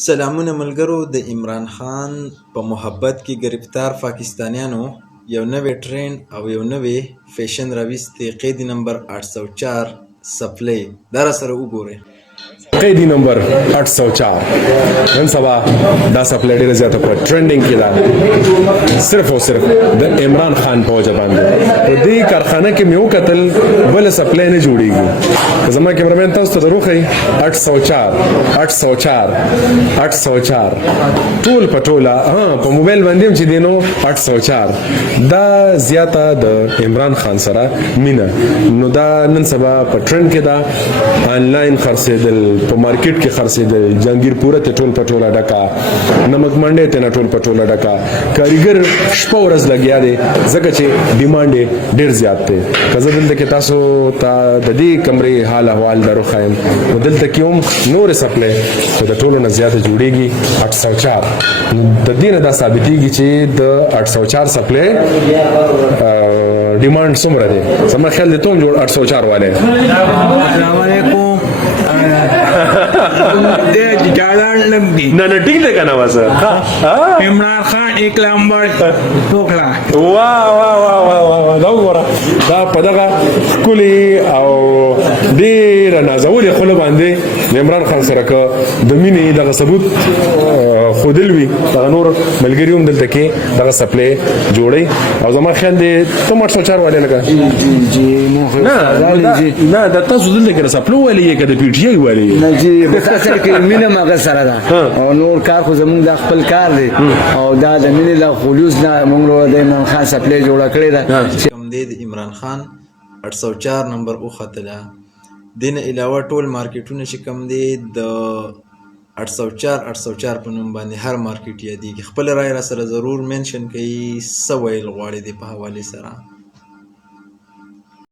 سلامونه ملګرو د عمران خان په محبت کې گرفتار پاکستانیانو یو نوی ټرینډ او یو نوی فیشن راویستی. قیدی نمبر 804 سپلی دا راسره وګورئ. قیدی نمبر 804 نن سبا دا سپلی ډیره زیاته په ټرینډینګ کې ده، صرف او صرف د عمران خان په وجه باندې. په دې کارخانه کې مې وکتل بل سپلی نه جوړیږي. زما کیمرمین تاسو ته دروخی 804 ټول په ټوله په موبایل باندې هم چې دی نو 804 دا زیاته د عمران خان سره مینه. نو دا نن سبا په ټرینډ کې ده، آنلاین خرڅېدل، په مارکیټ کې خرڅېدل، جهانګیر پوره ته ټول په ټوله ډکه، نمک منډی ته نه ټول په ټوله ډکه، کاریګر شپه ورځ لګیا دی ځکه چې ډیمانډ یې ډېر زیات دی. که زه دلته کې تاسو ته د دې کمرې حال احوال دروښایم، نو دلته کې هم نورې سپلی خو د ټولو نه زیاته جوړېږي 804. د دې نه دا ثابتېږي چې د 804 سپلی ډیمانډ څومره دی. زما خیال دی ته هم جوړ 804 والی. السلام علیکم. نه نه ټیک دی که نه واسه عمران خان ایک نمبر ټوکړه. واه واه واه واه واه دا وګوره، دا په دغه ښکلي او ډېره نازولې خوله باندې د عمران خان سره که د مینې دغه ثبوت ښودل وي، دغه نور ملګري هم دلته کې دغه سپلی جوړوي. او زما خیال دی ته هم 804 والی لکه نه دا تاسو دلته کې د سپلو والی یې که د پی ټي آی والی یې؟ نه جی بس اصل کې مینه مغه سره ده او نور کار خو زمونږ د خپل کار دی او دا د مینې له خلوص نه موږ د عمران خان سپلی جوړه کړې ده. کوم دی د عمران خان 804 نمبر وختله. دین علاوه ټول مارکیټونه چې کوم دی د 804 په نوم باندې هر مارکیټ یادېږي. خپل رای را سره ضرور منشن کړئ، څه ویل غواړئ د په حوالې سره.